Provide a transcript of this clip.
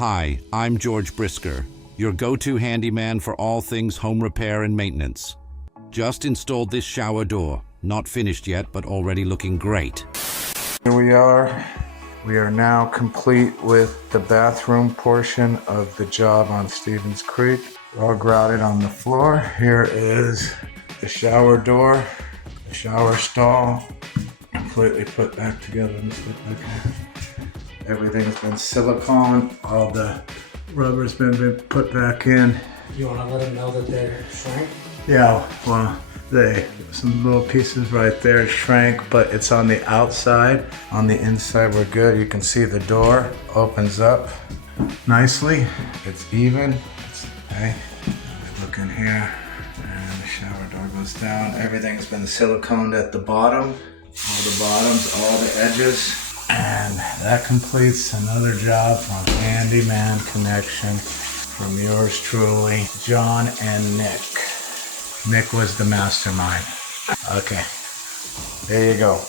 Hi, I'm George Brisker, your go-to handyman for all things home repair and maintenance. Just installed this shower door. Not finished yet, but already looking great. Here we are. We are now complete with the bathroom portion of the job on Stevens Creek. All grouted on the floor. Here is the shower door, the shower stall, completely put back together. Let me slip back here. Everything's been silicone. All the rubber's been put back in. You want to let them know that they're shrank? Yeah, well, some little pieces right there shrank, but it's on the outside. On the inside, we're good. You can see the door opens up nicely. It's even. Okay. Look in here, and the shower door goes down. Everything's been siliconed at the bottom, all the bottoms, all the edges. And that completes another job from Handyman Connection from yours truly, John and Nick. Nick was the mastermind. Okay, there you go.